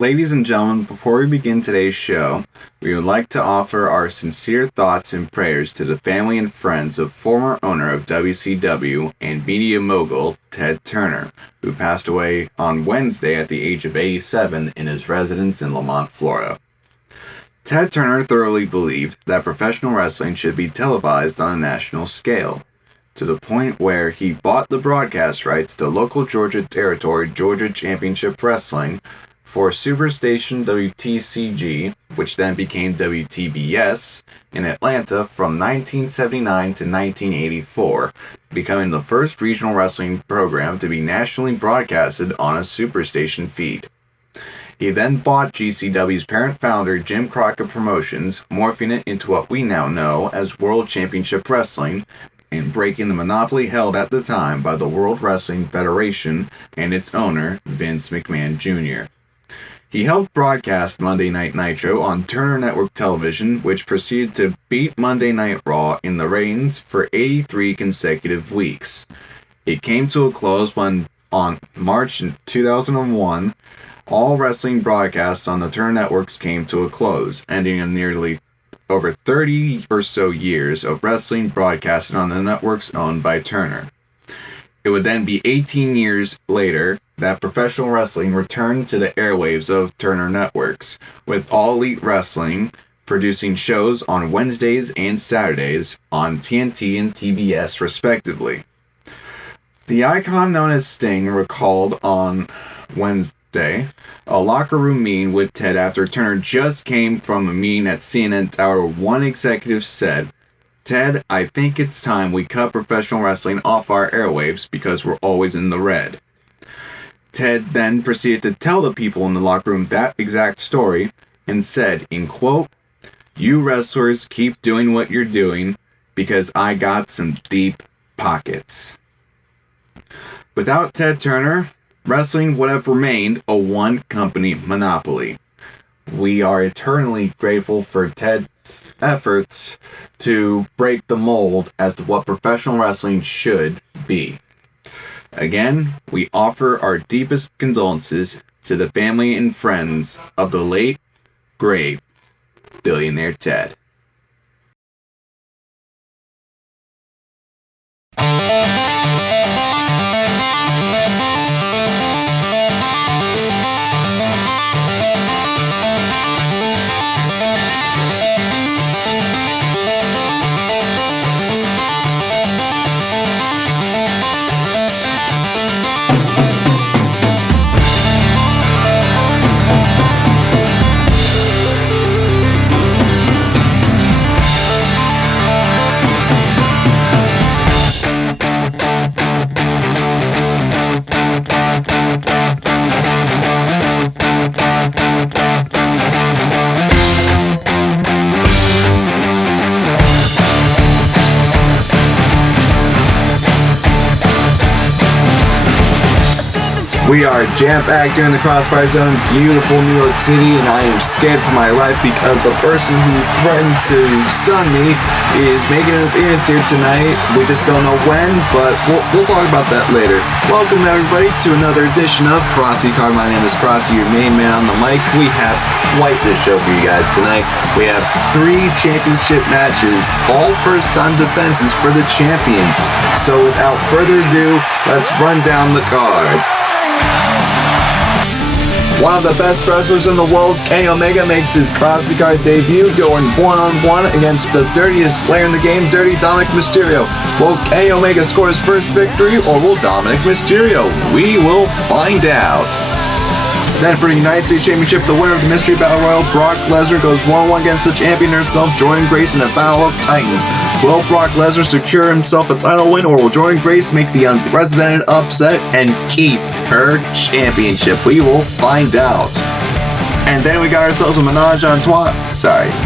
Ladies and gentlemen, before we begin today's show, we would like to offer our sincere thoughts and prayers to the family and friends of former owner of WCW and media mogul Ted Turner, who passed away on Wednesday at the age of 87 in his residence in Lamont, Florida. Ted Turner thoroughly believed that professional wrestling should be televised on a national scale, to the point where he bought the broadcast rights to local Georgia territory Georgia Championship Wrestling for Superstation WTCG, which then became WTBS, in Atlanta from 1979 to 1984, becoming the first regional wrestling program to be nationally broadcasted on a Superstation feed. He then bought GCW's parent founder Jim Crockett Promotions, morphing it into what we now know as World Championship Wrestling, and breaking the monopoly held at the time by the World Wrestling Federation and its owner, Vince McMahon Jr. He helped broadcast Monday Night Nitro on Turner Network Television, which proceeded to beat Monday Night Raw in the ratings for 83 consecutive weeks. It came to a close when, on March 2001, all wrestling broadcasts on the Turner Networks came to a close, ending in nearly over 30 or so years of wrestling broadcasted on the networks owned by Turner. It would then be 18 years later that professional wrestling returned to the airwaves of Turner Networks, with All Elite Wrestling producing shows on Wednesdays and Saturdays on TNT and TBS respectively. The icon known as Sting recalled on Wednesday a locker room meeting with Ted after Turner just came from a meeting at CNN Tower. One executive said, "Ted, I think it's time we cut professional wrestling off our airwaves because we're always in the red." Ted then proceeded to tell the people in the locker room that exact story and said, in quote, "You wrestlers keep doing what you're doing because I got some deep pockets." Without Ted Turner, wrestling would have remained a one-company monopoly. We are eternally grateful for Ted's efforts to break the mold as to what professional wrestling should be. Again, we offer our deepest condolences to the family and friends of the late, great billionaire Ted. We are jam-packed here in the Crossfire Zone, beautiful New York City, and I am scared for my life because the person who threatened to stun me is making an appearance here tonight. We just don't know when, but we'll talk about that later. Welcome everybody to another edition of Crossycard. My name is Crossy, your main man on the mic. We have quite the show for you guys tonight. We have 3 championship matches, all first-time defenses for the champions. So without further ado, let's run down the card. One of the best wrestlers in the world, Kenny Omega, makes his Crossycard debut, going one-on-one against the dirtiest player in the game, Dirty Dominik Mysterio. Will Kenny Omega score his first victory, or will Dominik Mysterio? We will find out. Then for the United States Championship, the winner of the Mystery Battle Royal, Brock Lesnar, goes one-on-one against the champion herself, Jordynne Grace, in a battle of titans. Will Brock Lesnar secure himself a title win, or will Jordynne Grace make the unprecedented upset and keep her championship? We will find out. And then we got ourselves a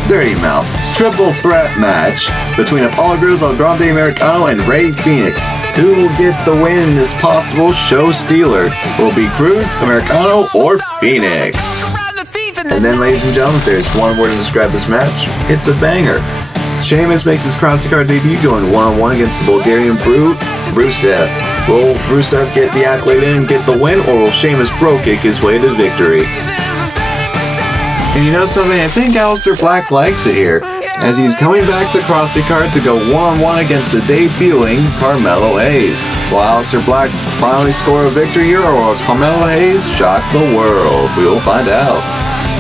dirty mouth, triple threat match between Apollo Crews, Grande, Americano, and Fenix. Who will get the win in this possible show stealer? Will it be Cruz, Americano, or Fenix? And then, ladies and gentlemen, there's one word to describe this match. It's a banger. Sheamus makes his Crossycard debut, going one-on-one against the Bulgarian brute, Rusev. Will Rusev get the accolade in and get the win, or will Sheamus bro kick his way to victory? And you know something? I think Aleister Black likes it here, as he's coming back to crossycard to go one-on-one against the debuting Carmelo Hayes. Will Aleister Black finally score a victory here, or will Carmelo Hayes shock the world? We will find out.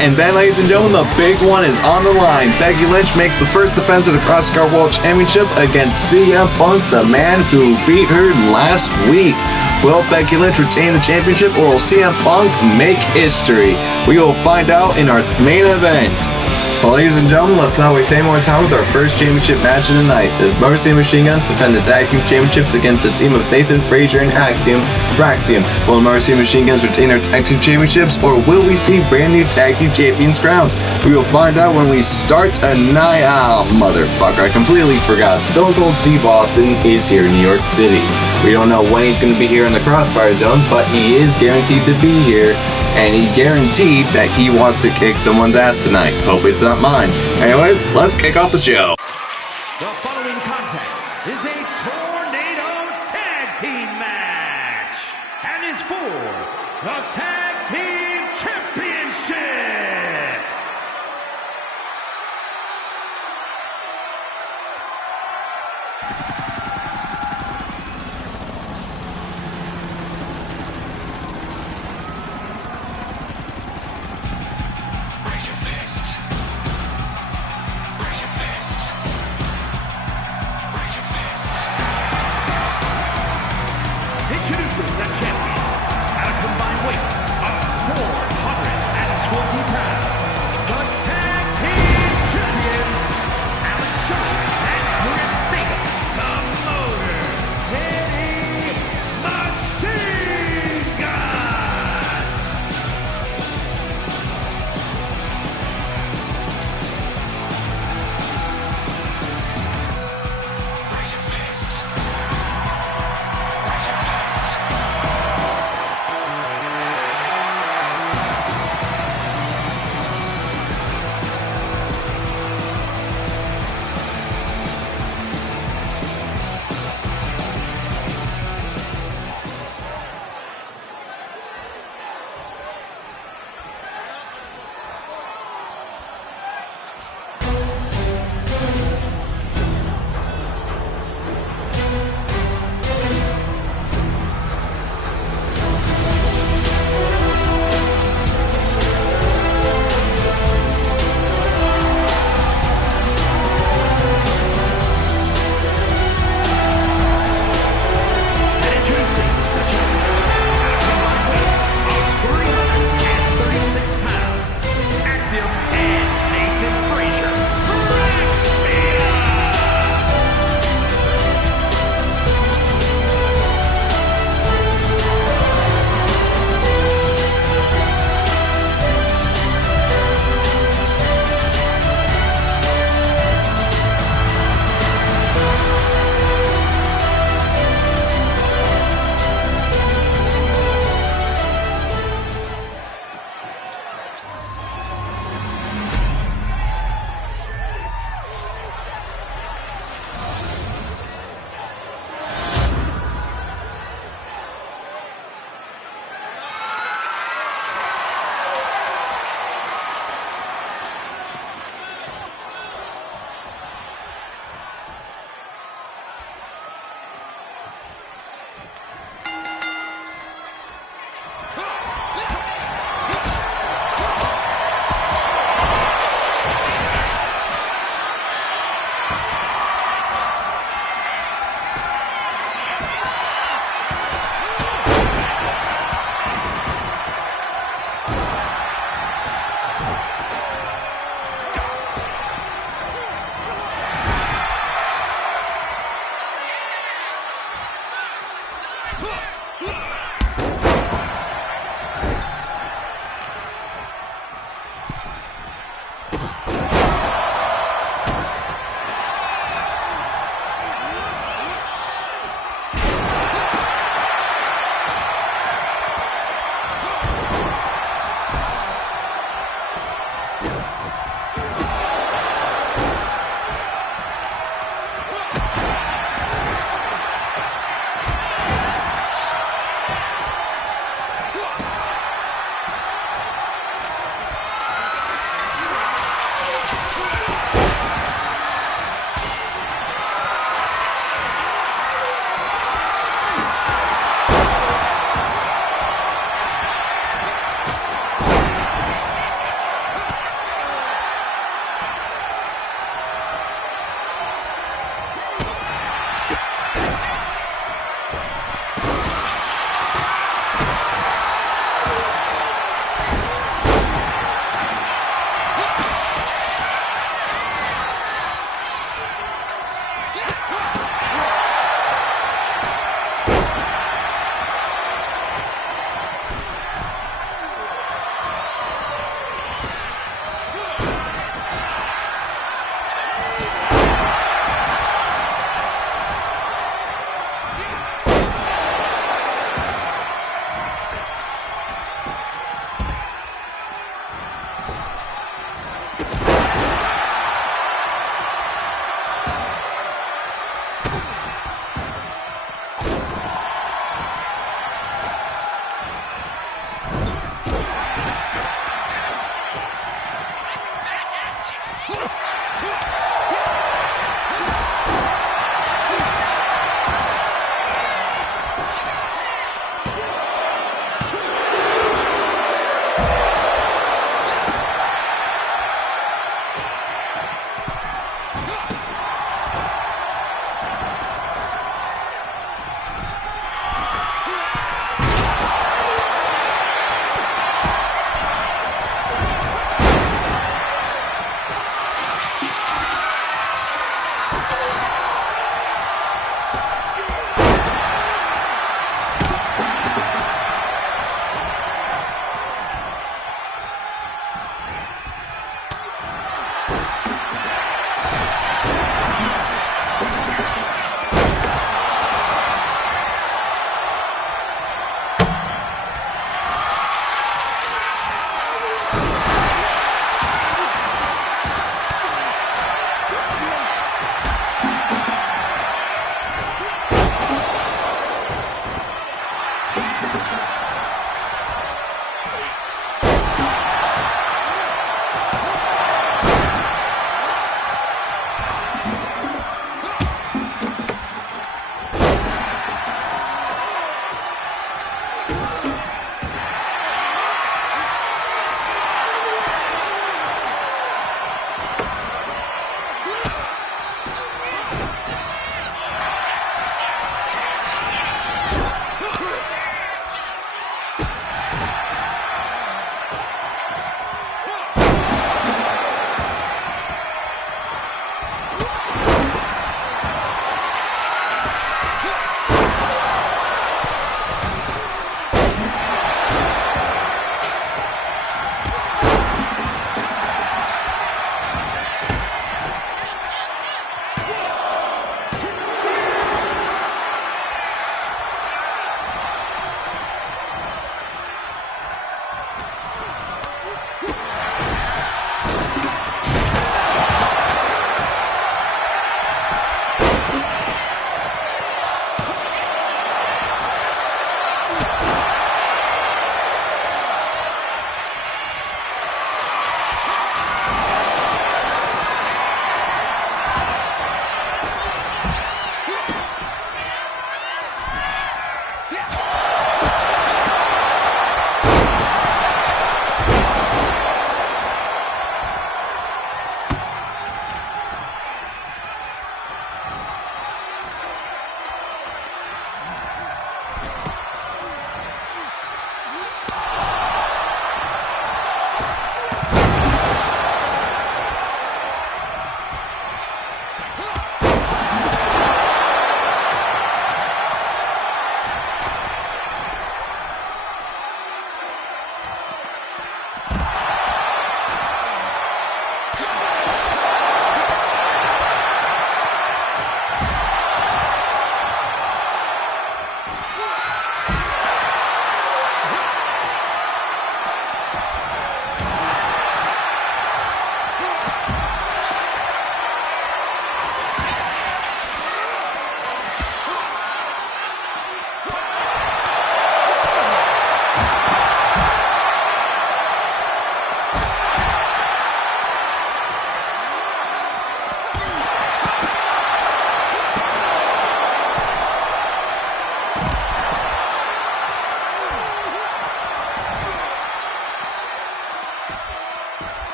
And then, ladies and gentlemen, the big one is on the line. Becky Lynch makes the first defense of the CrossCard World Championship against CM Punk, the man who beat her last week. Will Becky Lynch retain the championship, or will CM Punk make history? We will find out in our main event. Well, ladies and gentlemen, let's not waste any more time with our first championship match of the night. The Motor City Machine Guns defend the Tag Team Championships against the team of Nathan Frazer and Axiom, FRAXIOM. Will the Motor City Machine Guns retain their Tag Team Championships, or will we see brand new Tag Team Champions crowned? We will find out when we start tonight. Oh, motherfucker, I completely forgot. Stone Cold Steve Austin is here in New York City. We don't know when he's going to be here in the Crossfire Zone, but he is guaranteed to be here. And he guaranteed that he wants to kick someone's ass tonight. Hope it's not mine. Anyways, let's kick off the show. The following contest is a Tornado Tag Team match and is for the Tag Team Championship. Introducing the champions at a combined weight of 420 pounds. The Tag Team Champions, Alex Shaw and Chris Sabin, the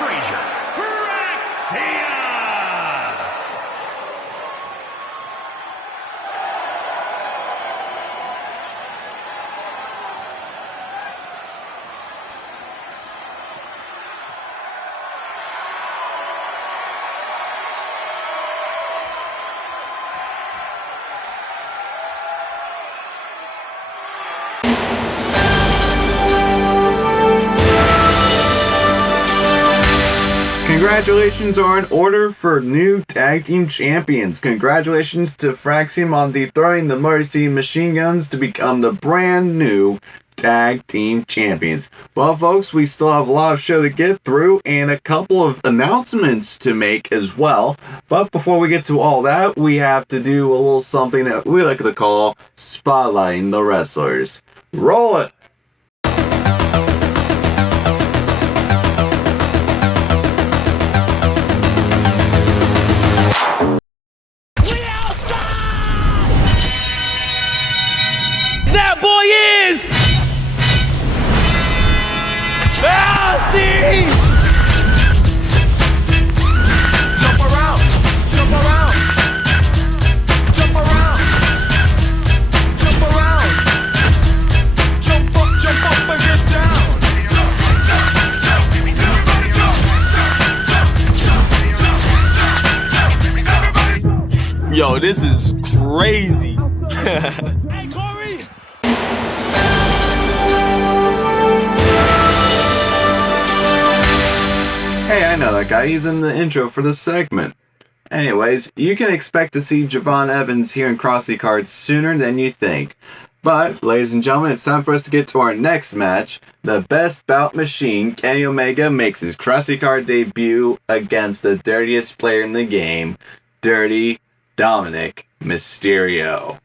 Frazer, FRAXIOM! Congratulations are in order for new tag team champions. Congratulations to FRAXIOM on dethroning the Mercy Machine Guns to become the brand new tag team champions. Well, folks, we still have a lot of show to get through and a couple of announcements to make as well. But before we get to all that, we have to do a little something that we like to call spotlighting the wrestlers. Roll it! Yo, this is crazy. Hey, Corey! Hey, I know that guy. He's in the intro for this segment. Anyways, you can expect to see Javon Evans here in crossycard sooner than you think. But, ladies and gentlemen, it's time for us to get to our next match. The Best Bout Machine, Kenny Omega, makes his crossycard debut against the dirtiest player in the game, Dirty Dominik Mysterio.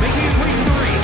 Making his way to the ring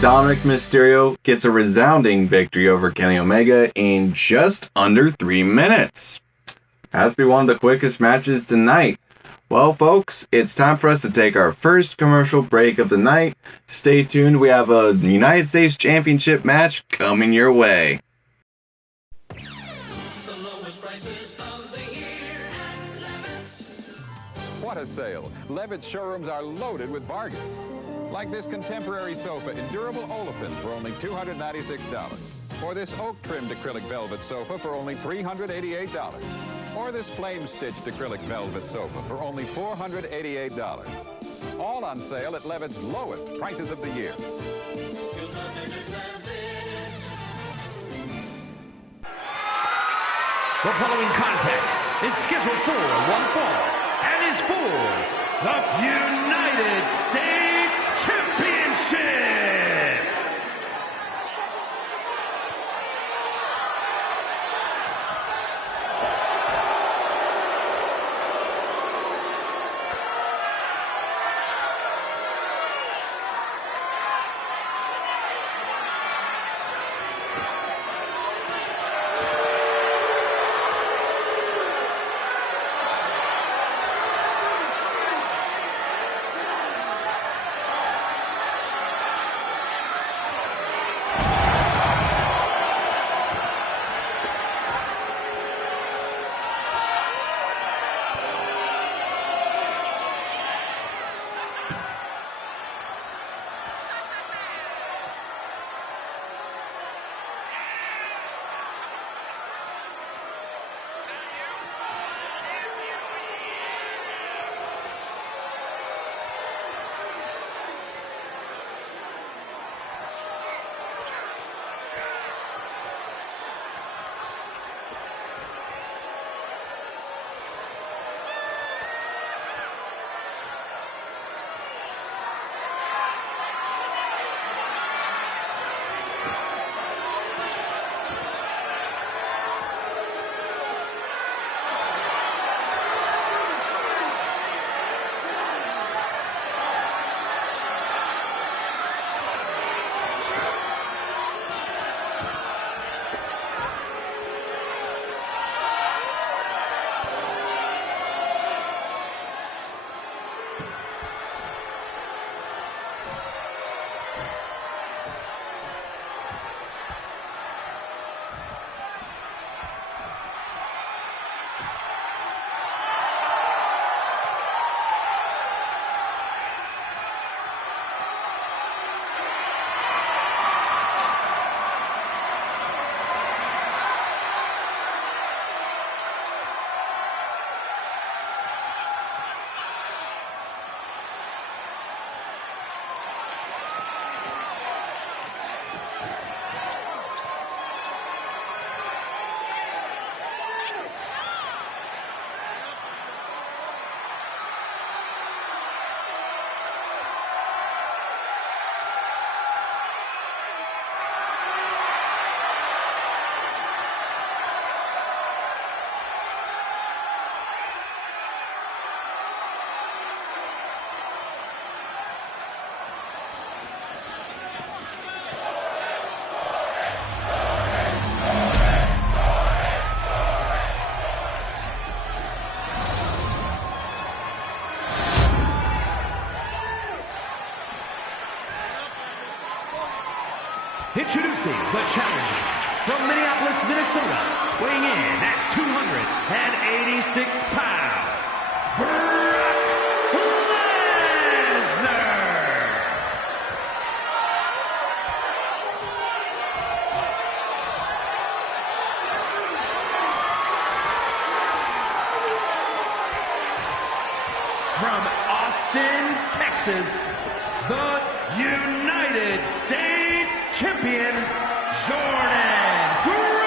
Dominik Mysterio gets a resounding victory over Kenny Omega in just under 3 minutes. Has to be one of the quickest matches tonight. Well, folks, it's time for us to take our first commercial break of the night. Stay tuned, we have a United States Championship match coming your way. The lowest prices of the year at Levitt's. What a sale! Levitt's showrooms are loaded with bargains. Like this contemporary sofa in durable olefin for only $296. Or this oak-trimmed acrylic velvet sofa for only $388. Or this flame-stitched acrylic velvet sofa for only $488. All on sale at Levitt's lowest prices of the year. The following contest is scheduled for one fall and is for the United States Championship. Introducing the challenger from Minneapolis, Minnesota, weighing in at 286 pounds, Brock Lesnar. From Austin, Texas, the United States Champion, Jordynne Grace.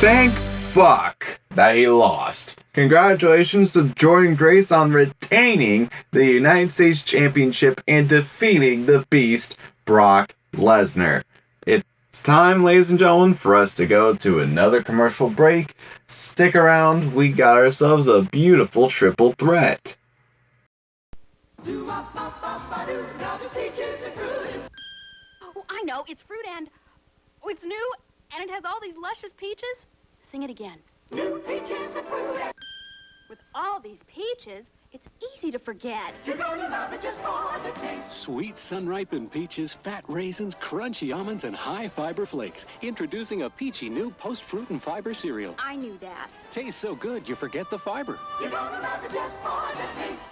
Thank fuck that he lost. Congratulations to Jordynne Grace on retaining the United States Championship and defeating the Beast, Brock Lesnar. It's time, ladies and gentlemen, for us to go to another commercial break. Stick around, we got ourselves a beautiful triple threat. Oh, I know. It's fruit and... Oh, it's new, and it has all these luscious peaches. Sing it again. New peaches and fruit and... With all these peaches, it's easy to forget. You're gonna love it just for the taste. Sweet sun-ripened peaches, fat raisins, crunchy almonds, and high-fiber flakes. Introducing a peachy new post-fruit and fiber cereal. I knew that. Tastes so good, you forget the fiber. You're gonna love it just for the taste.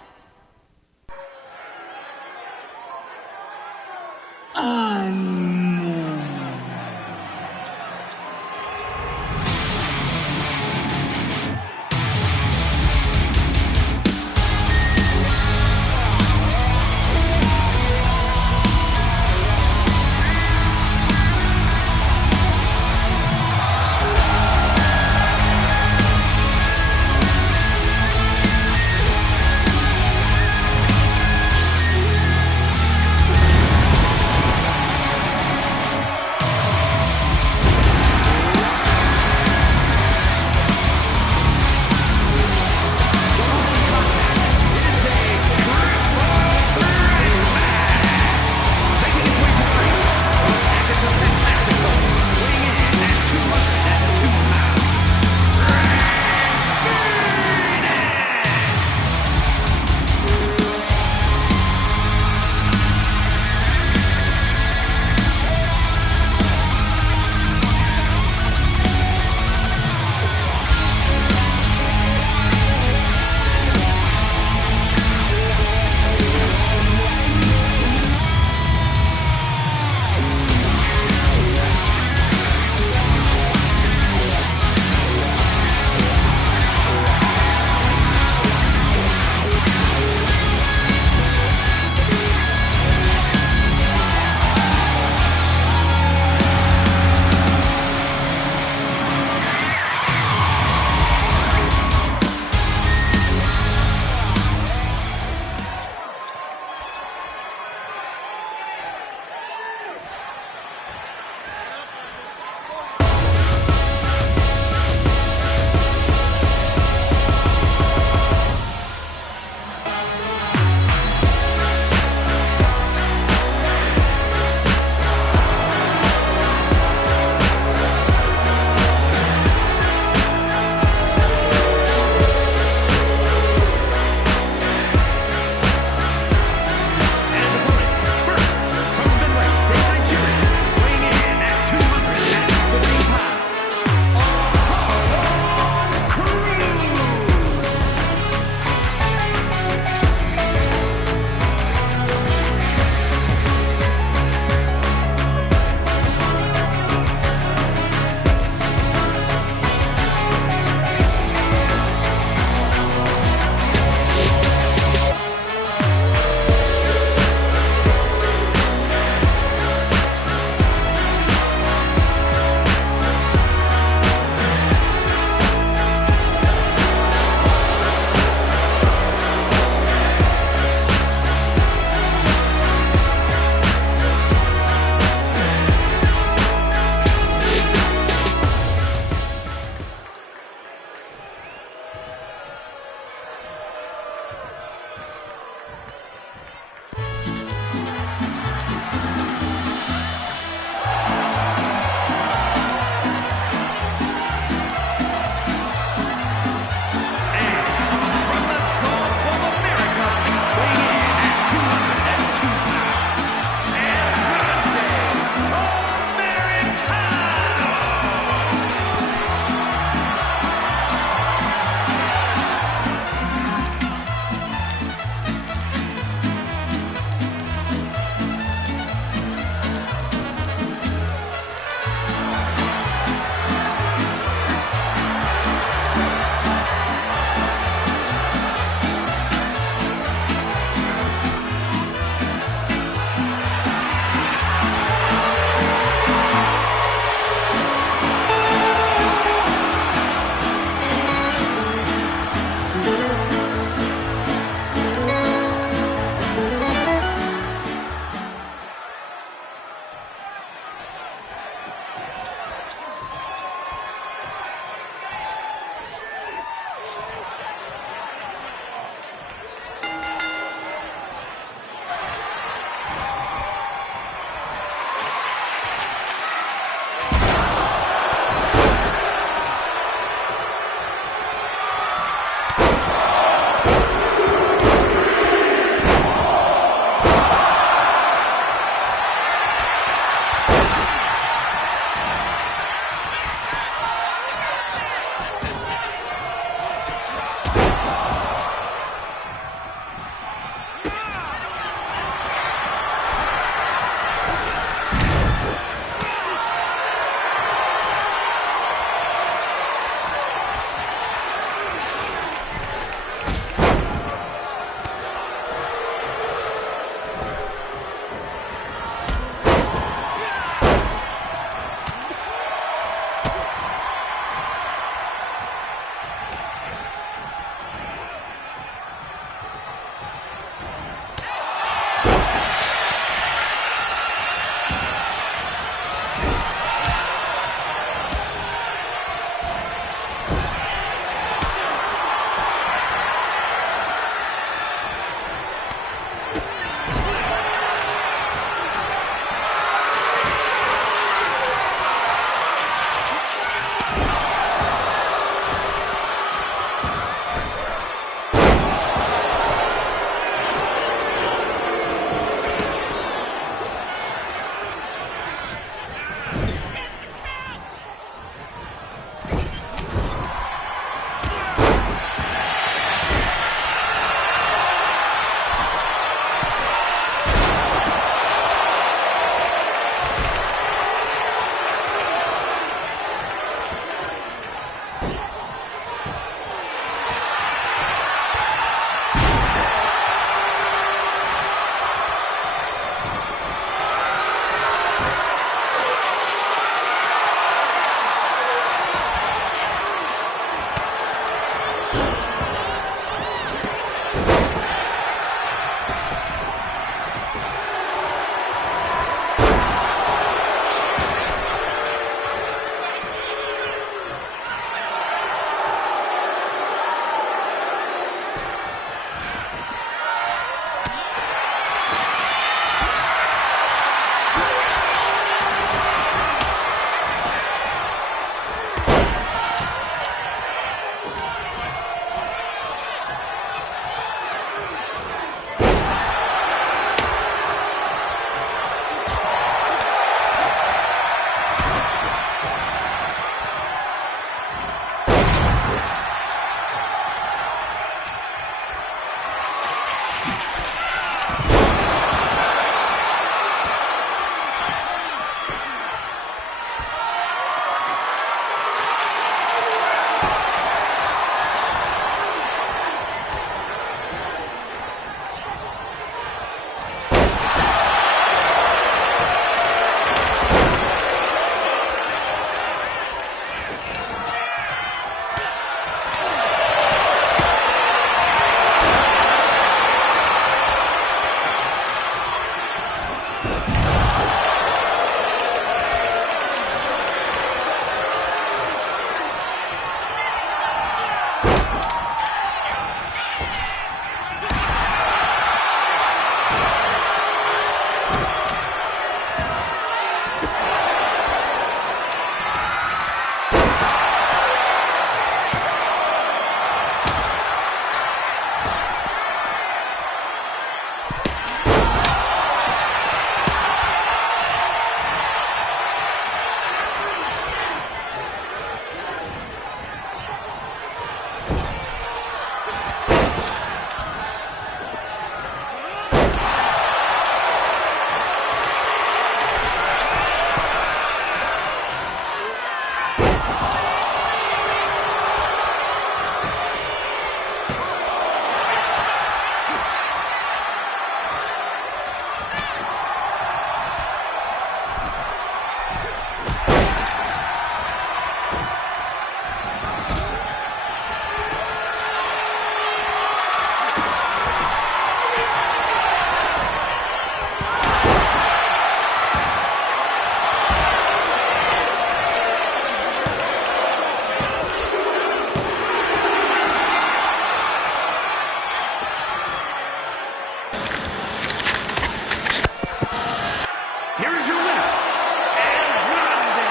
here is your winner, and Grande,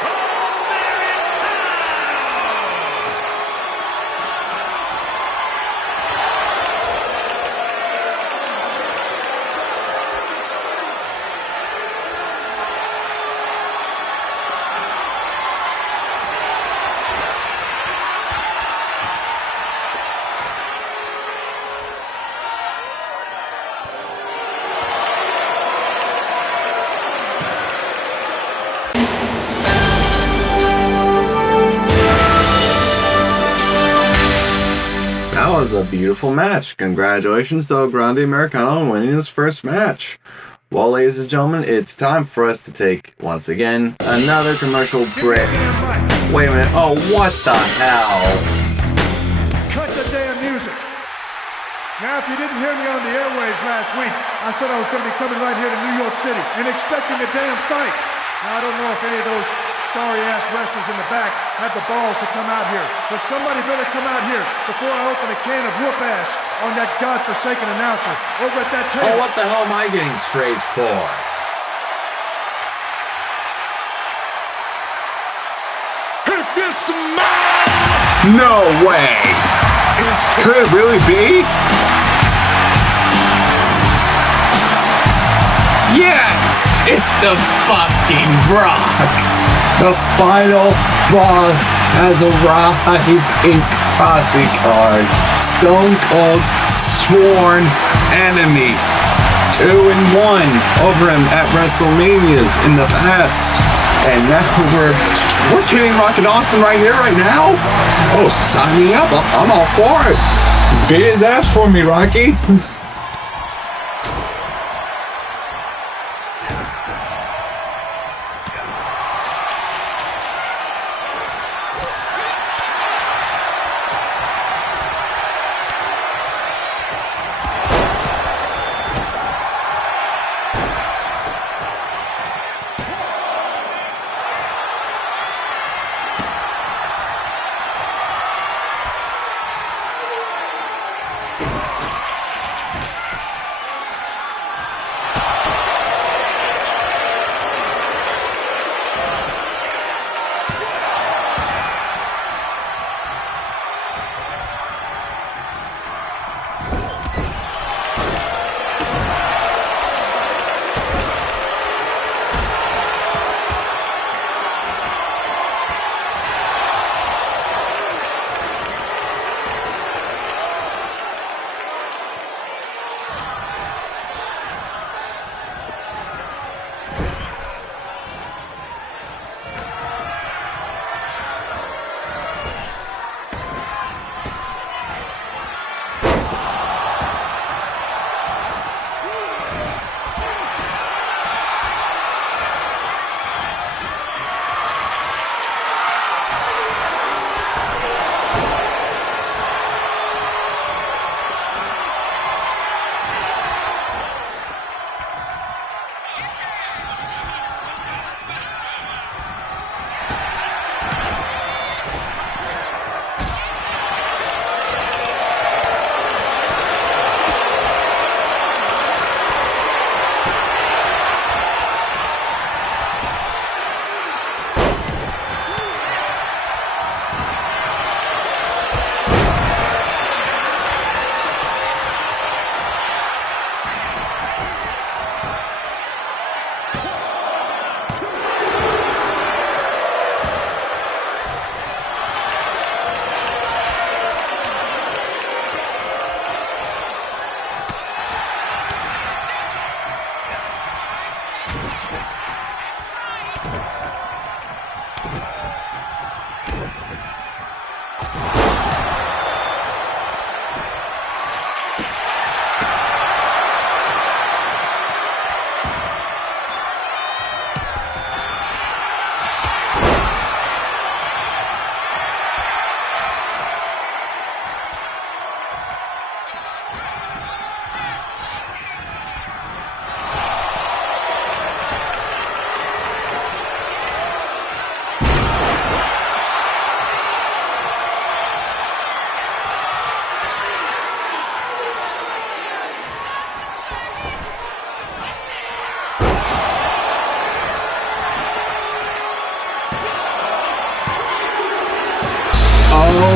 Americano! That was a beautiful match. Congratulations to Grande Americano on winning his first match. Well, ladies and gentlemen, it's time for us to take, once again, another commercial break. Wait a minute. Oh, what the hell? Cut the damn music. Now, if you didn't hear me on the airwaves last week, I said I was going to be coming right here to New York City and expecting a damn fight. Now, I don't know if any of those sorry-ass wrestlers in the back had the balls to come out here, but somebody better come out here before I open a can of whoop-ass on that godforsaken announcer over at that table. Oh, what the hell am I getting strays for? Hit this man! No way! Could it really be? Yes! It's the fucking Brock! The final boss has arrived in crossycard. Stone Cold's sworn enemy. 2-1 over him at WrestleManias in the past. And now we're kidding Rock and Austin right here, right now? Oh, sign me up. I'm all for it. Beat his ass for me, Rocky.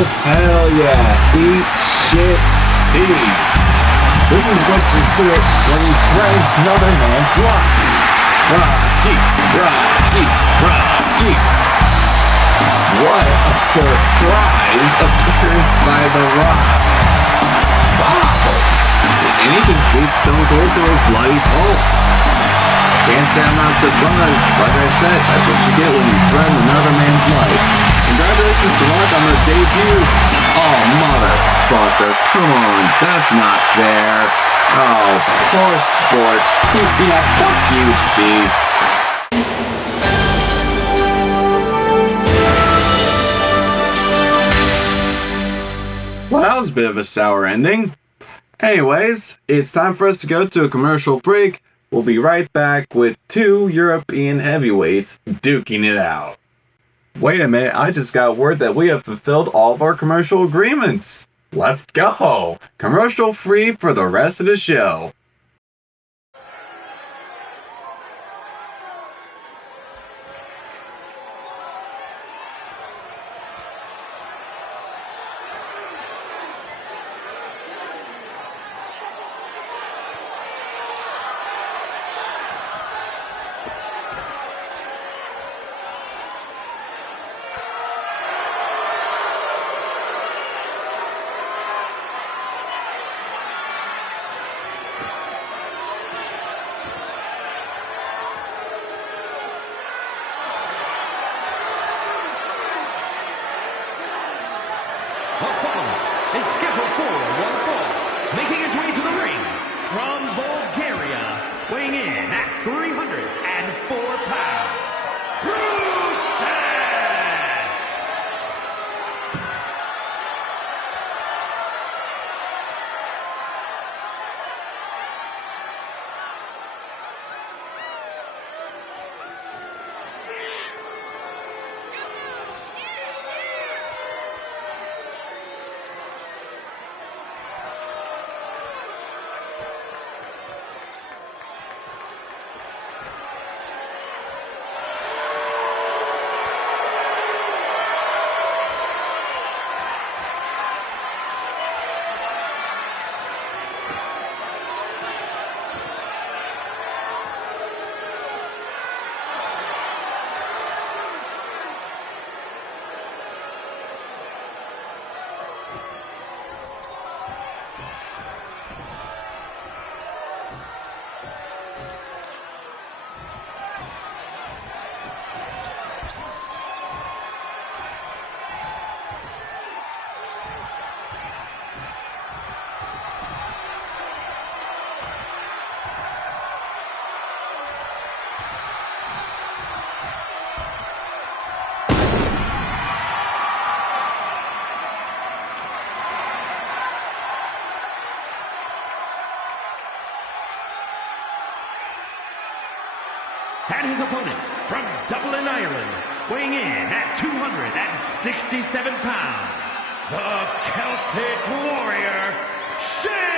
hell yeah. Eat shit, Steve. This is what you get when you thread another man's life. Rocky, Rocky, Rocky. What a surprise appearance by The Rock. Wow. And he just beat Stone Cold to a bloody pulp. Can't say I'm not surprised. Like I said, that's what you get when you threaten another man's life. Congratulations to Rock on their debut. Oh, motherfucker. Come on. That's not fair. Oh, poor sport. Yeah, fuck you, Steve. Well, that was a bit of a sour ending. Anyways, it's time for us to go to a commercial break. We'll be right back with 2 European heavyweights duking it out. Wait a minute, I just got word that we have fulfilled all of our commercial agreements. Let's go! Commercial free for the rest of the show. Is scheduled for one fall, making his way to the ring from Bulgaria, weighing in at 304 pounds, Rusev! And his opponent from Dublin, Ireland, weighing in at 267 pounds, the Celtic Warrior, Sheamus!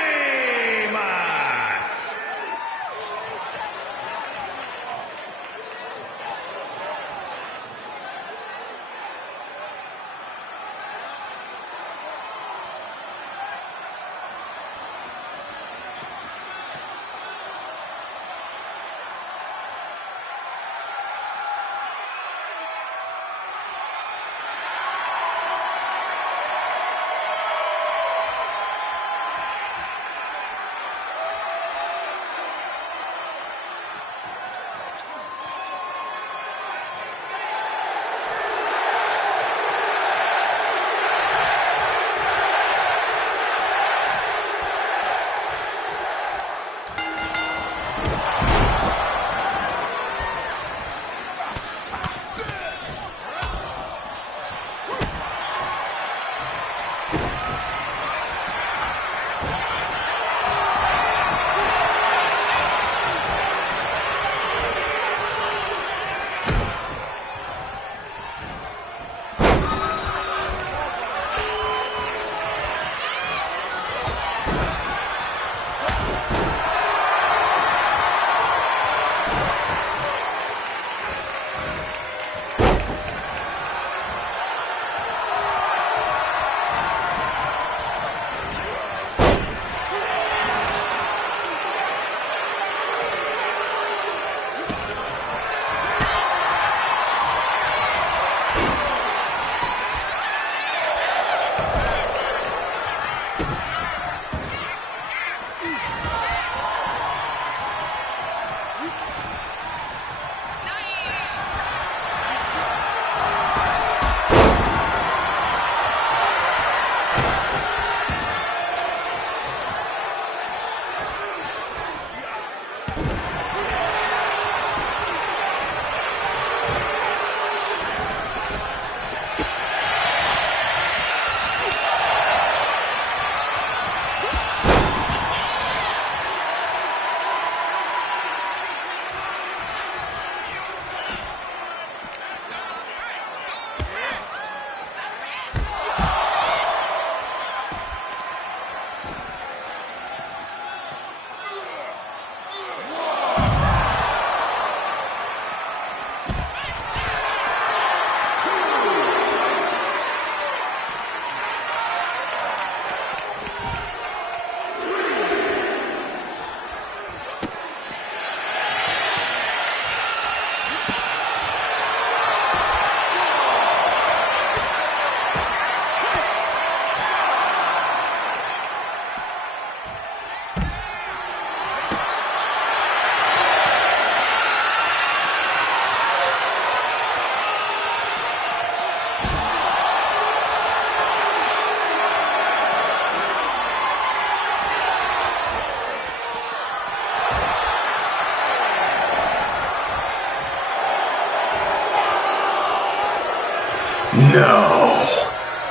No.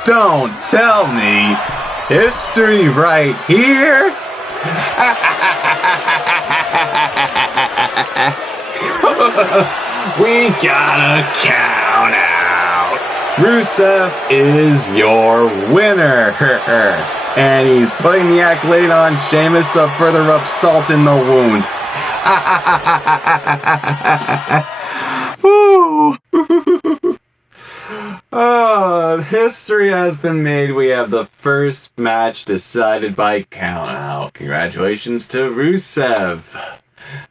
Don't tell me. History right here? We gotta count out. Rusev is your winner. And he's putting the accolade on Sheamus to further rub salt in the wound. History has been made. We have the first match decided by countout. Congratulations to Rusev.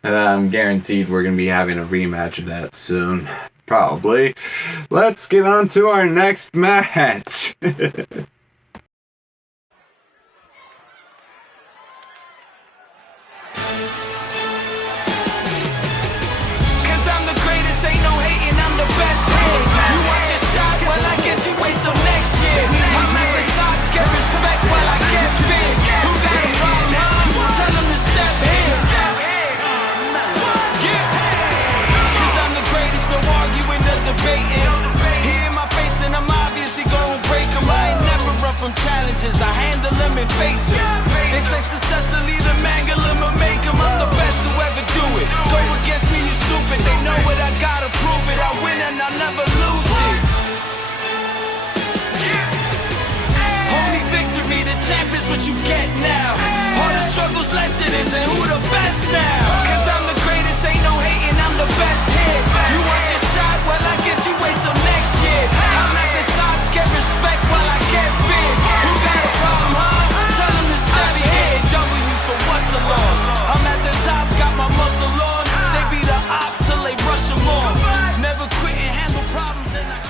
I'm guaranteed we're going to be having a rematch of that soon. Probably. Let's get on to our next match. From challenges, I handle them and face them. They say success will either mangle them or make them. I'm the best to ever do it. Go against me, you stupid. They know it, I gotta prove it. I win and I'll never lose it. Holy victory, the champ is what you get now. All the struggles left in this, and who the best now? Cause I'm the greatest, ain't no hating, I'm the best hit. You want your shot? Well, I guess you wait till next year. I'm at the top, get respect while I get fit. Who got a problem, huh? Tell them to step here. W, so what's a loss? I'm at the top, got my muscle on. They be the op till they rush them off. Never quit and handle problems, and I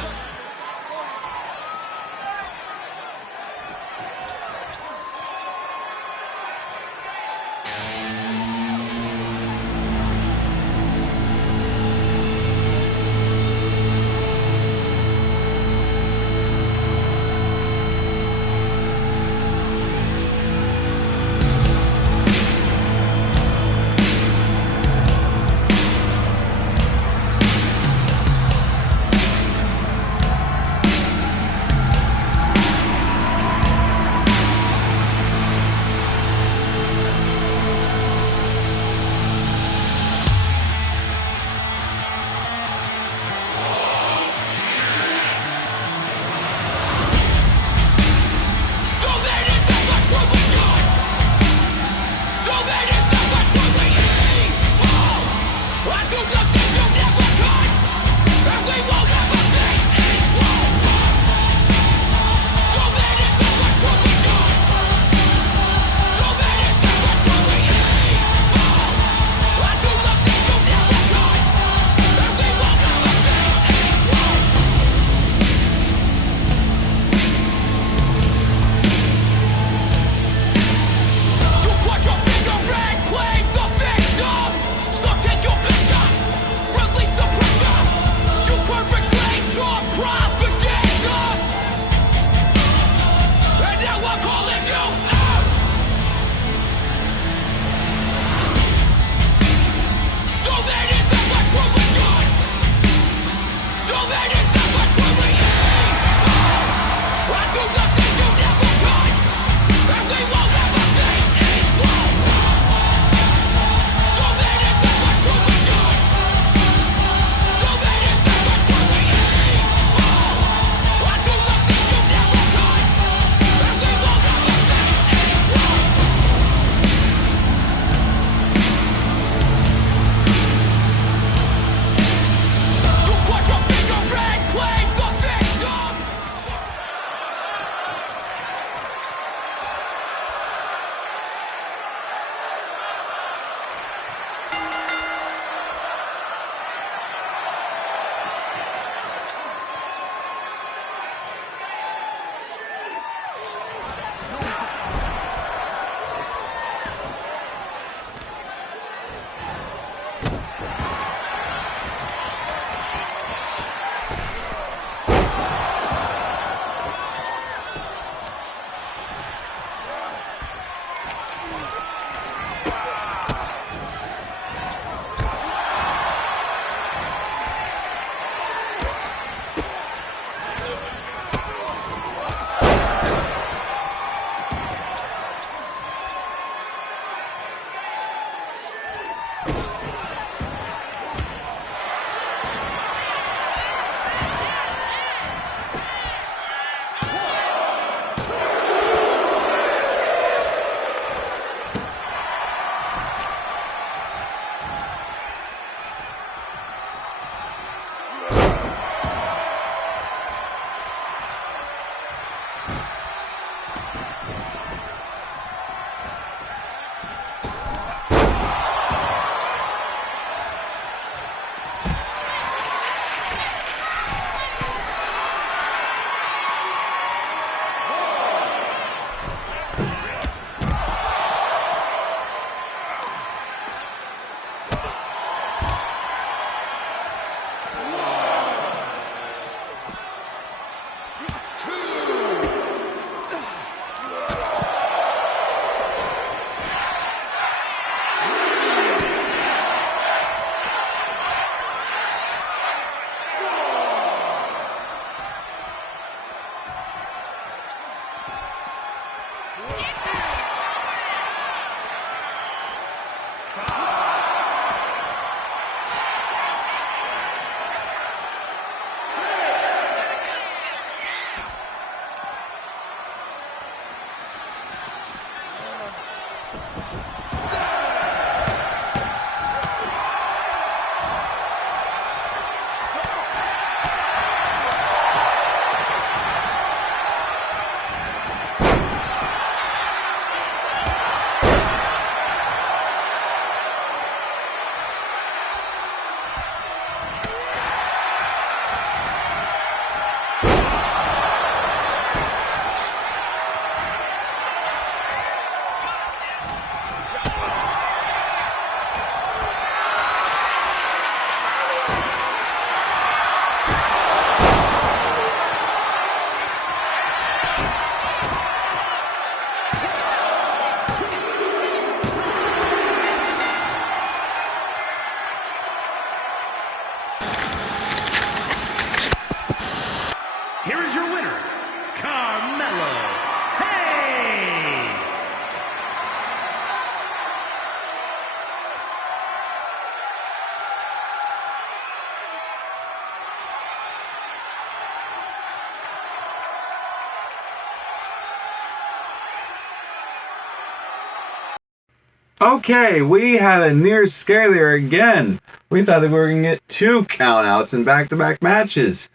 Okay, we had a near scare there again. We thought that we were going to get 2 countouts in back-to-back matches.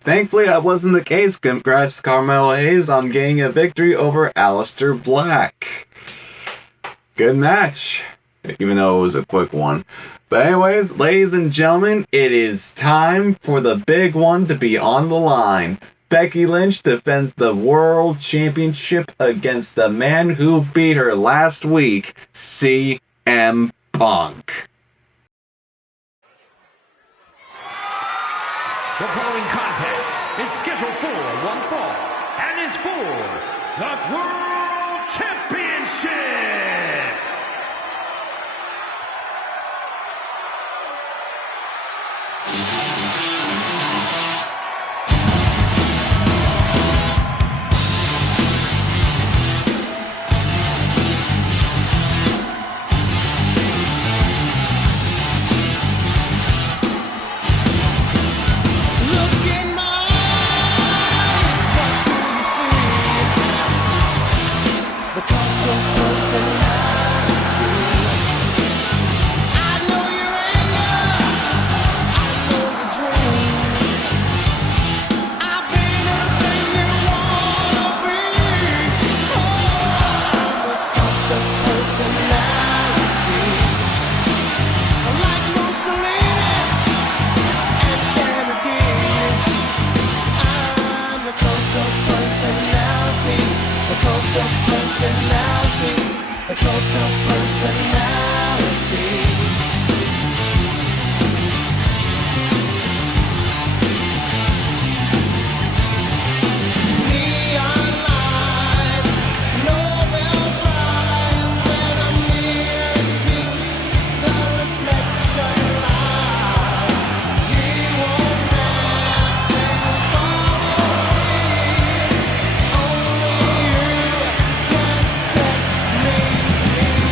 Thankfully, that wasn't the case. Congrats to Carmelo Hayes on getting a victory over Aleister Black. Good match, even though it was a quick one. But anyways, ladies and gentlemen, it is time for the big one to be on the line. Becky Lynch defends the World Championship against the man who beat her last week, CM Punk. The following contest is scheduled for one fall and is for the World Championship. Look in my eyes, what do you see? The cult of personality. I know your anger, I know your dreams. I've been everything you wanna be. Oh, I'm the cult of personality. Like Mussolini and Kennedy, I'm the cult of personality, the cult of personality, the cult of personality. Neon lights, Nobel Prize, when a mirror speaks, the reflection lies. You won't have to follow me, only you can set me free.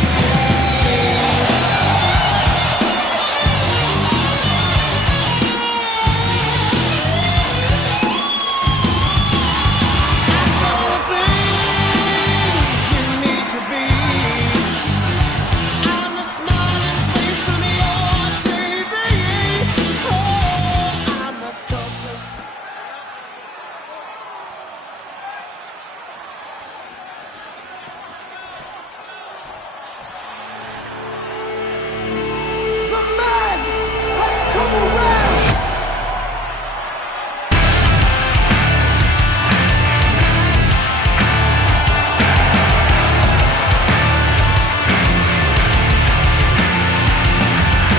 I saw the things you need to be. I'm the smiling face on your TV. Oh, I'm the cult of the man has come around.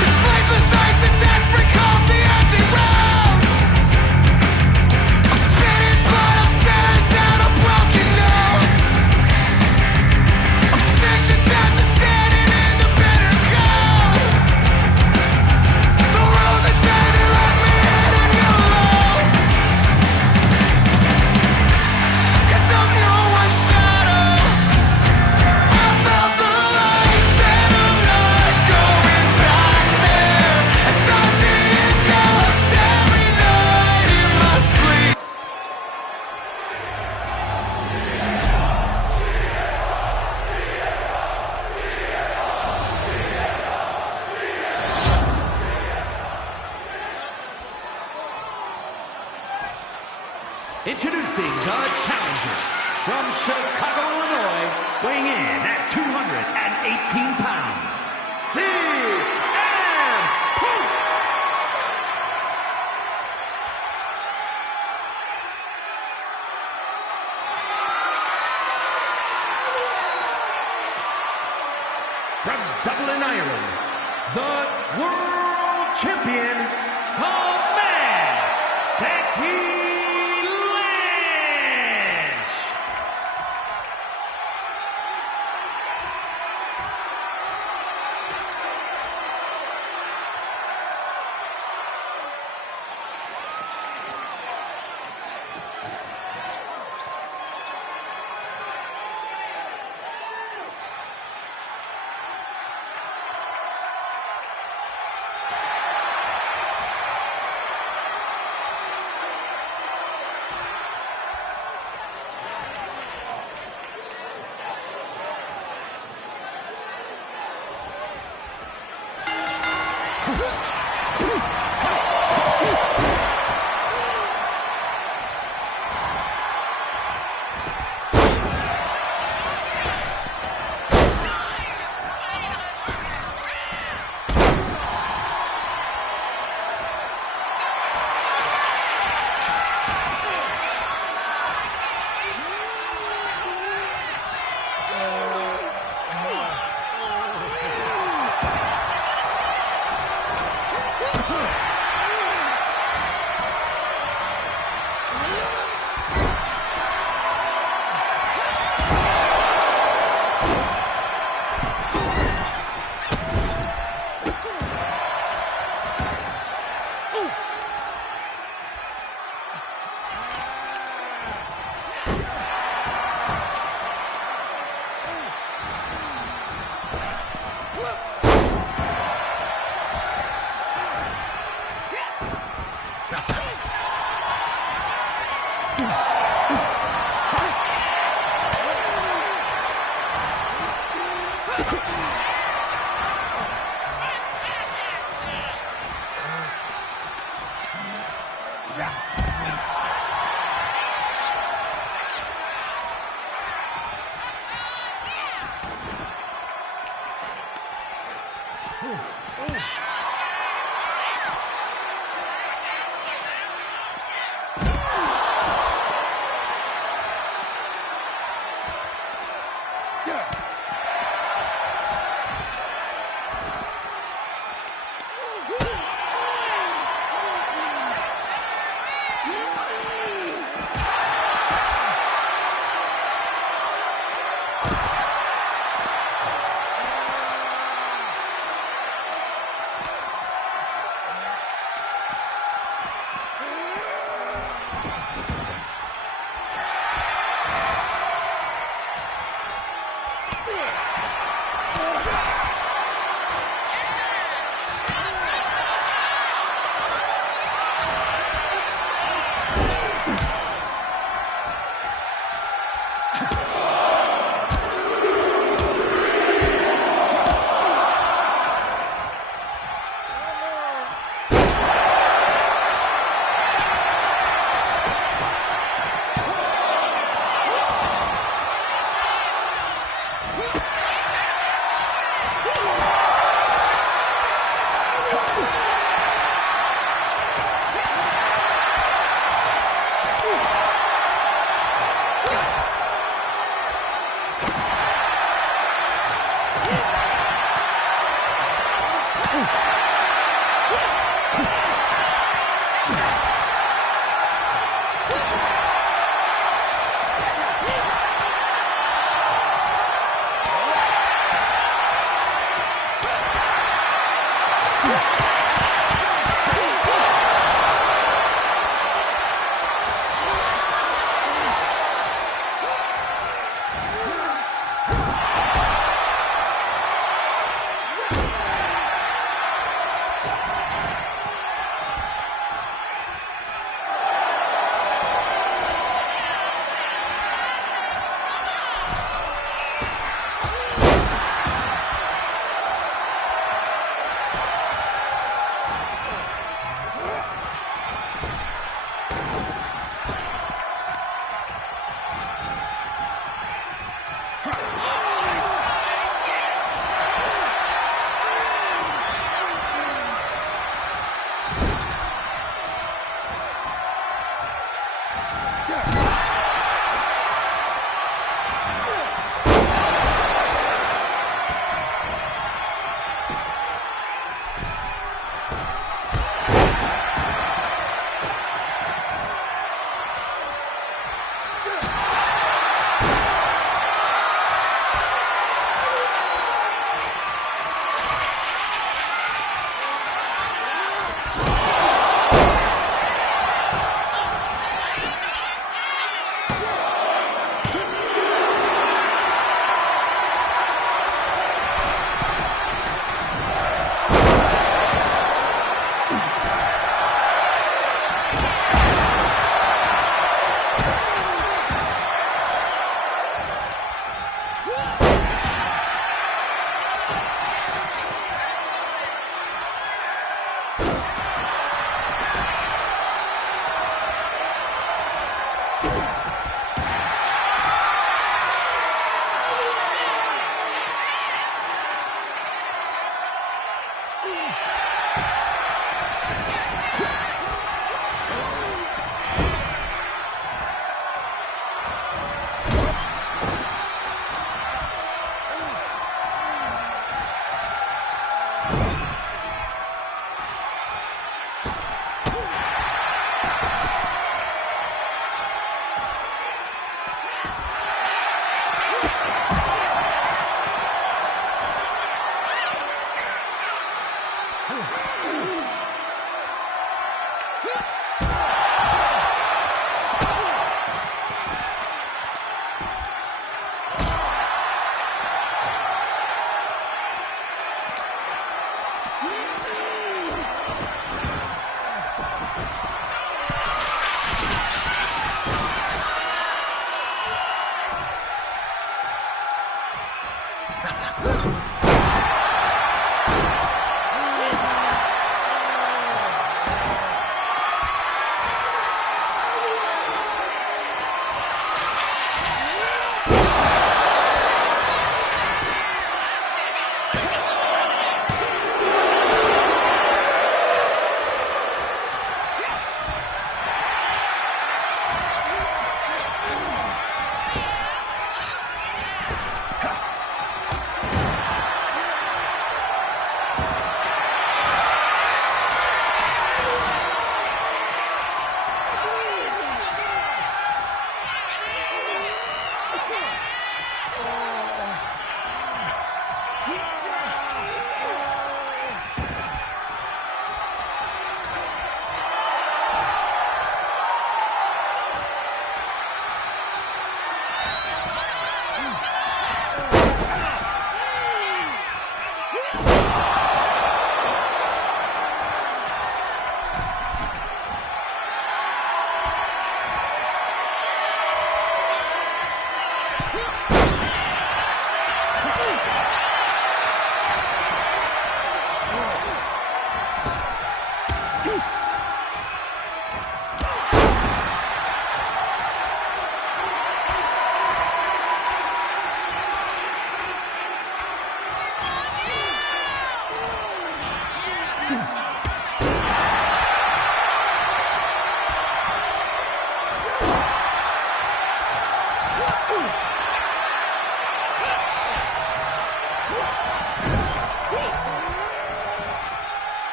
The sleepless nights, the desperate calls, the empty road. I'm spitting blood, I'm staring down a broken nose. I'm sick to death of standing in the bitter cold. The road that day they let me in a new low. 'Cause I'm no one's shadow. I felt the lights and I'm not going back there. And time did ghosts every night in my sleep. Introducing the challenger from Chicago, Illinois, weighing in at 218 pounds, CM Punk. From Dublin, Ireland, the world champion, the man, Becky Lynch.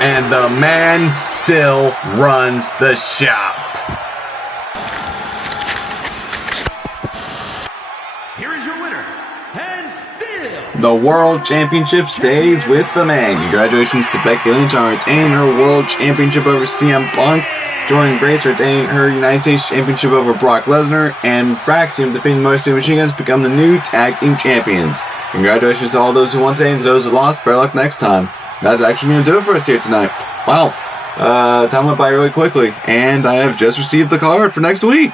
and the man still runs the shop. Here is your winner, and still The World Championship stays with the man. Congratulations to Becky Lynch on retaining her World Championship over CM Punk. Jordynne Grace retaining her United States Championship over Brock Lesnar. And FRAXIOM defeating Motor City Machine Guns to become the new Tag Team Champions. Congratulations to all those who won today and to those who lost. Better luck next time. That's actually going to do it for us here tonight. Wow. Time went by really quickly. And I have just received the card for next week.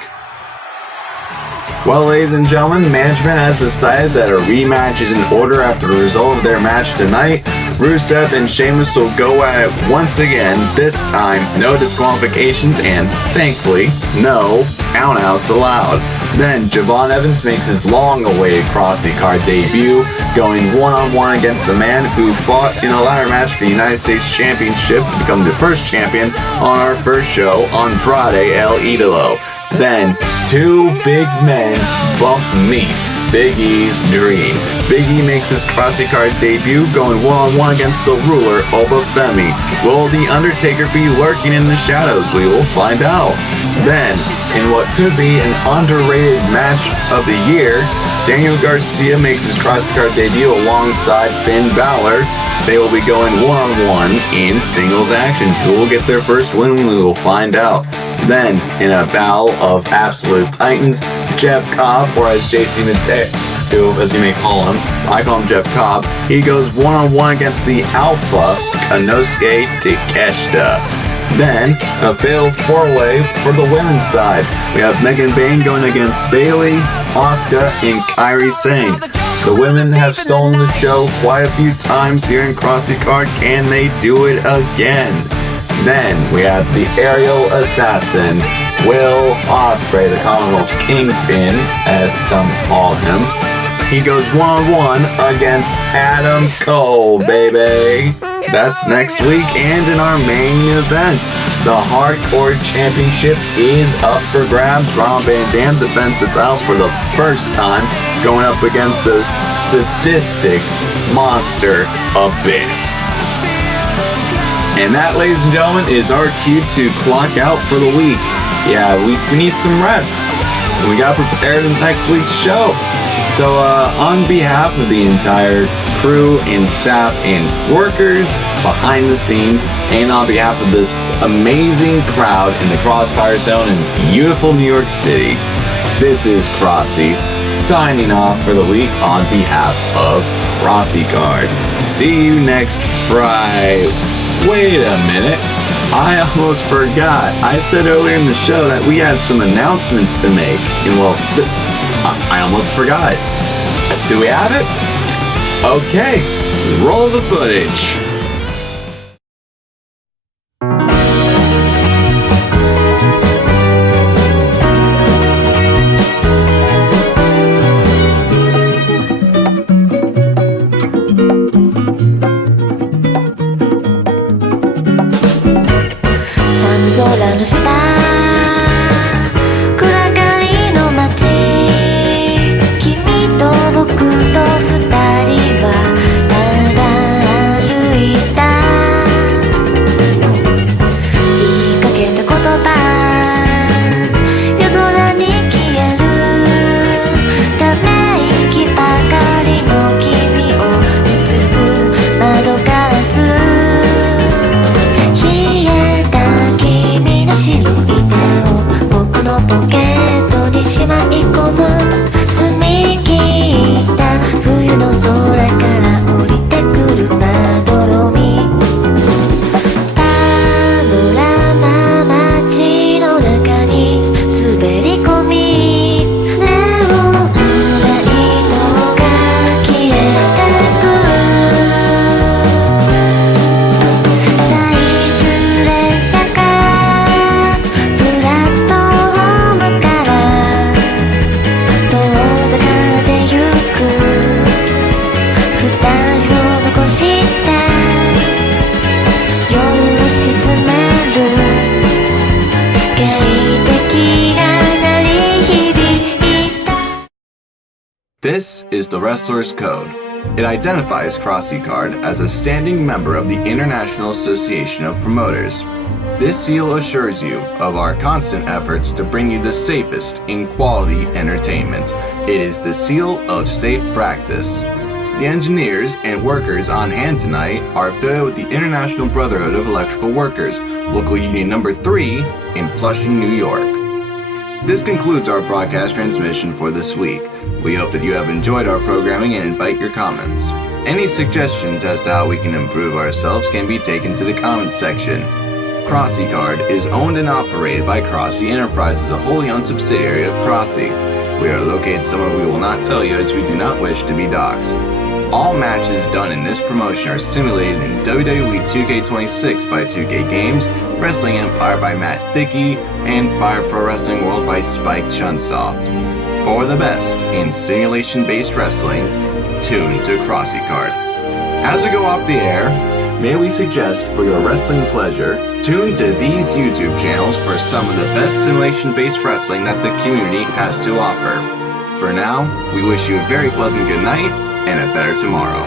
Well, ladies and gentlemen, management has decided that a rematch is in order after the result of their match tonight. Rusev and Sheamus will go at it once again, this time no disqualifications and, thankfully, no countouts allowed. Then Javon Evans makes his long-awaited crossycard debut, going one-on-one against the man who fought in a ladder match for the United States Championship to become the first champion on our first show, Andrade El Idolo. Then, two big men bump meet. Big E's dream. Big E makes his crossycard debut, going one-on-one against the ruler, Obafemi. Will The Undertaker be lurking in the shadows? We will find out. Then, in what could be an underrated match of the year, Daniel Garcia makes his crossycard debut alongside Finn Balor. They will be going one-on-one in singles action. Who will get their first win? We will find out. Then, in a battle of absolute titans, Jeff Cobb, or as JC Mateo, as you may call him, I call him Jeff Cobb, he goes one-on-one against the Alpha, Konosuke Takeshita. Then, a fatal four-way for the women's side. We have Megan Bayne going against Bayley, Asuka, and Kairi Sane. The women have stolen the show quite a few times here in Crossycard. Can they do it again? Then, we have the aerial assassin, Will Ospreay, the Commonwealth Kingpin, as some call him. He goes one-on-one against Adam Cole, baby. That's next week, and in our main event, the Hardcore Championship is up for grabs. Rob Van Dam defends the title for the first time, going up against the sadistic monster Abyss. And that, ladies and gentlemen, is our cue to clock out for the week. Yeah, we need some rest. We got prepared in next week's show. So on behalf of the entire crew and staff and workers behind the scenes, and on behalf of this amazing crowd in the Crossfire Zone in beautiful New York City, this is Crossy signing off for the week on behalf of Crossycard. See you next Friday. Wait a minute. I almost forgot. I said earlier in the show that we had some announcements to make. And well, I almost forgot. Do we have it? Okay, roll the footage. This is the Wrestler's Code. It identifies crossycard as a standing member of the International Association of Promoters. This seal assures you of our constant efforts to bring you the safest in quality entertainment. It is the seal of safe practice. The engineers and workers on hand tonight are affiliated with the International Brotherhood of Electrical Workers, Local Union Number 3 in Flushing, New York. This concludes our broadcast transmission for this week. We hope that you have enjoyed our programming and invite your comments. Any suggestions as to how we can improve ourselves can be taken to the comments section. crossycard is owned and operated by Crossy Enterprises, a wholly owned subsidiary of Crossy. We are located somewhere we will not tell you as we do not wish to be doxxed. All matches done in this promotion are simulated in WWE 2K26 by 2K Games, Wrestling Empire by Matt Dickey, and Fire Pro Wrestling World by Spike Chunsoft. For the best in simulation-based wrestling, tune to crossycard. As we go off the air, may we suggest for your wrestling pleasure, tune to these YouTube channels for some of the best simulation-based wrestling that the community has to offer. For now, we wish you a very pleasant good night and a better tomorrow.